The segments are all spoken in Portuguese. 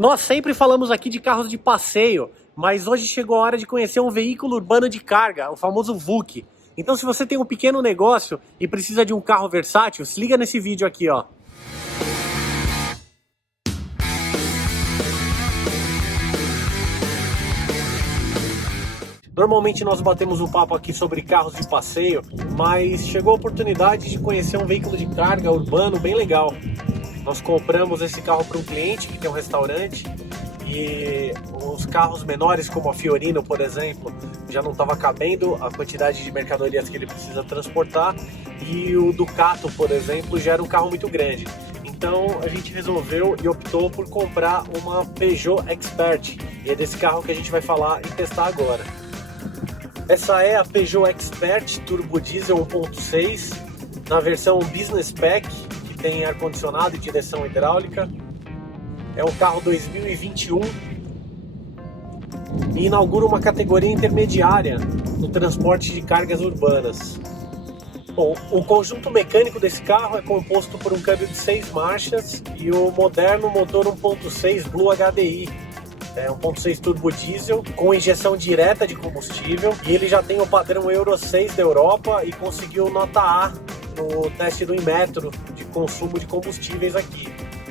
Nós sempre falamos aqui de carros de passeio, mas hoje chegou a hora de conhecer um veículo urbano de carga, o famoso VUC. Então se você tem um pequeno negócio e precisa de um carro versátil, se liga nesse vídeo aqui, ó. Normalmente nós batemos um papo aqui sobre carros de passeio, mas chegou a oportunidade de conhecer um veículo de carga urbano bem legal. Nós compramos esse carro para um cliente que tem um restaurante e os carros menores, como a Fiorino, por exemplo, já não estava cabendo a quantidade de mercadorias que ele precisa transportar, e o Ducato, por exemplo, já era um carro muito grande. Então a gente resolveu e optou por comprar uma Peugeot Expert, e é desse carro que a gente vai falar e testar agora. Essa é a Peugeot Expert Turbo Diesel 1.6 na versão Business Pack, que tem ar-condicionado e direção hidráulica. É um carro 2021 e inaugura uma categoria intermediária no transporte de cargas urbanas. Bom, o conjunto mecânico desse carro é composto por um câmbio de 6 marchas e o moderno motor 1.6 Blue HDI. É 1.6 turbo diesel com injeção direta de combustível, e ele já tem o padrão Euro 6 da Europa e conseguiu nota A no teste do Inmetro de consumo de combustíveis aqui.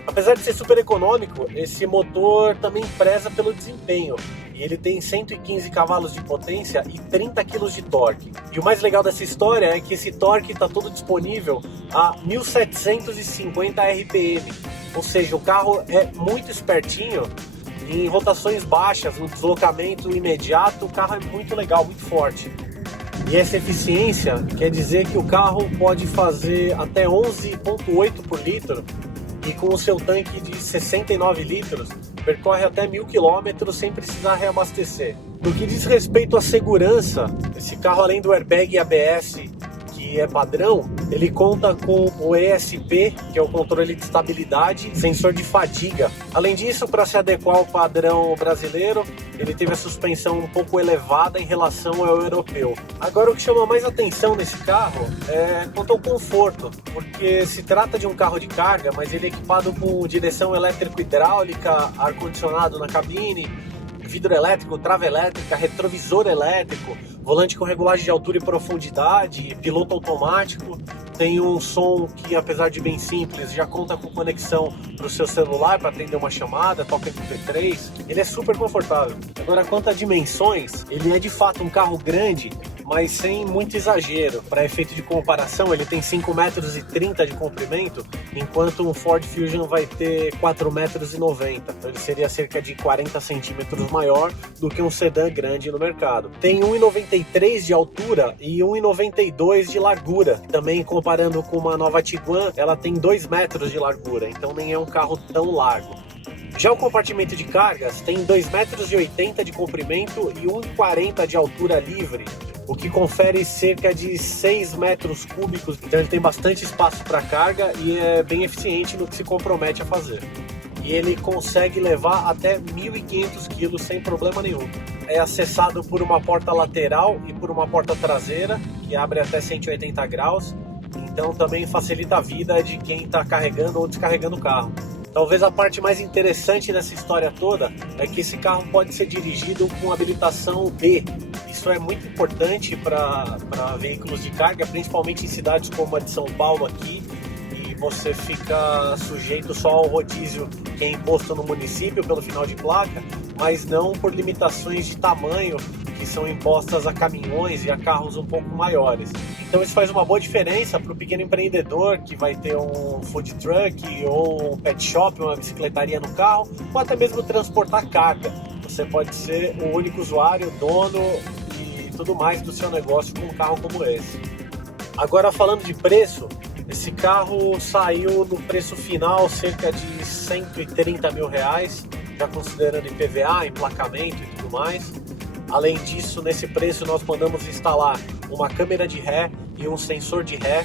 Apesar de ser super econômico, esse motor também preza pelo desempenho, e ele tem 115 cavalos de potência e 30 kg de torque. E o mais legal dessa história é que esse torque está todo disponível a 1750 RPM, ou seja, o carro é muito espertinho. Em rotações baixas, no deslocamento imediato, o carro é muito legal, muito forte. E essa eficiência quer dizer que o carro pode fazer até 11,8 por litro, e com o seu tanque de 69 litros, percorre até 1000 km sem precisar reabastecer. No que diz respeito à segurança, esse carro, além do airbag ABS, que é padrão, ele conta com o ESP, que é o controle de estabilidade, sensor de fadiga. Além disso, para se adequar ao padrão brasileiro, ele teve a suspensão um pouco elevada em relação ao europeu. Agora, o que chama mais atenção nesse carro é quanto ao conforto, porque se trata de um carro de carga, mas ele é equipado com direção elétrico-hidráulica, ar-condicionado na cabine, vidro elétrico, trava elétrica, retrovisor elétrico, volante com regulagem de altura e profundidade, piloto automático. Tem um som que, apesar de bem simples, já conta com conexão para o seu celular para atender uma chamada, toca MP3. Ele é super confortável. Agora, quanto a dimensões, ele é de fato um carro grande, mas sem muito exagero. Para efeito de comparação, ele tem 5,30 metros de comprimento, enquanto um Ford Fusion vai ter 4,90 metros. Então ele seria cerca de 40 centímetros maior do que um sedã grande no mercado. Tem 1,93 de altura e 1,92 de largura. Também, comparando com uma nova Tiguan, ela tem 2 metros de largura, então nem é um carro tão largo. Já o compartimento de cargas tem 2,80 metros de comprimento e 1,40 de altura livre, o que confere cerca de 6 metros cúbicos, então ele tem bastante espaço para carga e é bem eficiente no que se compromete a fazer. E ele consegue levar até 1.500 kg sem problema nenhum. É acessado por uma porta lateral e por uma porta traseira, que abre até 180 graus, então também facilita a vida de quem está carregando ou descarregando o carro. Talvez a parte mais interessante dessa história toda é que esse carro pode ser dirigido com habilitação B. Isso é muito importante para veículos de carga, principalmente em cidades como a de São Paulo aqui, e você fica sujeito só ao rodízio que é imposto no município pelo final de placa, mas não por limitações de tamanho que são impostas a caminhões e a carros um pouco maiores. Então isso faz uma boa diferença para o pequeno empreendedor que vai ter um food truck ou um pet shop, uma bicicletaria no carro, ou até mesmo transportar carga. Você pode ser o único usuário, dono e tudo mais do seu negócio com um carro como esse. Agora, falando de preço, esse carro saiu no preço final cerca de 130 mil reais, já considerando IPVA, emplacamento e tudo mais. Além disso, nesse preço nós mandamos instalar uma câmera de ré e um sensor de ré.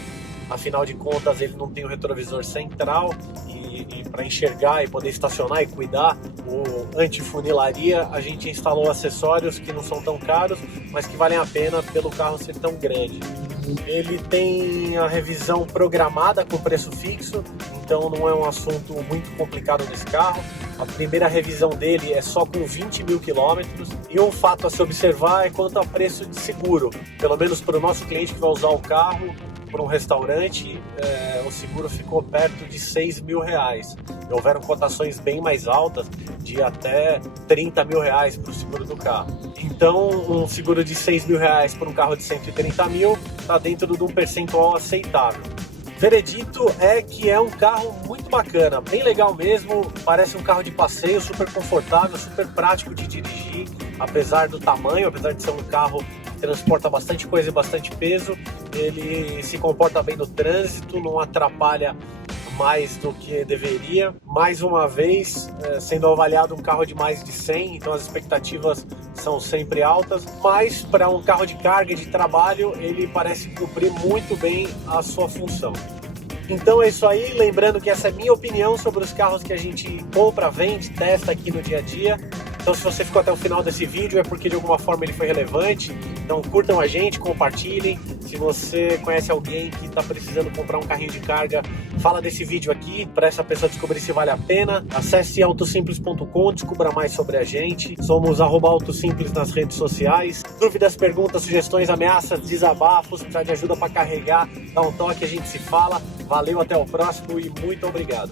Afinal de contas, ele não tem o retrovisor central, e para enxergar e poder estacionar e cuidar o antifunilaria, a gente instalou acessórios que não são tão caros, mas que valem a pena pelo carro ser tão grande. Ele tem a revisão programada com preço fixo, então não é um assunto muito complicado nesse carro. A primeira revisão dele é só com 20 mil quilômetros. E um fato a se observar é quanto a preço de seguro. Pelo menos para o nosso cliente que vai usar o carro para um restaurante, o seguro ficou perto de 6 mil reais. Houveram cotações bem mais altas, de até 30 mil reais para o seguro do carro. Então, um seguro de 6 mil reais para um carro de 130 mil está dentro de um percentual aceitável. Veredito é que é um carro muito bacana, bem legal mesmo, parece um carro de passeio, super confortável, super prático de dirigir, apesar do tamanho, apesar de ser um carro que transporta bastante coisa e bastante peso, ele se comporta bem no trânsito, não atrapalha mais do que deveria. Mais uma vez, sendo avaliado um carro de mais de 100, então as expectativas são sempre altas, mas para um carro de carga e de trabalho, ele parece cumprir muito bem a sua função. Então é isso aí, lembrando que essa é minha opinião sobre os carros que a gente compra, vende, testa aqui no dia a dia. Então se você ficou até o final desse vídeo é porque de alguma forma ele foi relevante. Então curtam a gente, compartilhem. Se você conhece alguém que está precisando comprar um carrinho de carga, fala desse vídeo aqui para essa pessoa descobrir se vale a pena. Acesse autosimples.com, descubra mais sobre a gente. Somos @autosimples nas redes sociais. Dúvidas, perguntas, sugestões, ameaças, desabafos, precisar de ajuda para carregar, dá um toque, a gente se fala. Valeu, até o próximo e muito obrigado.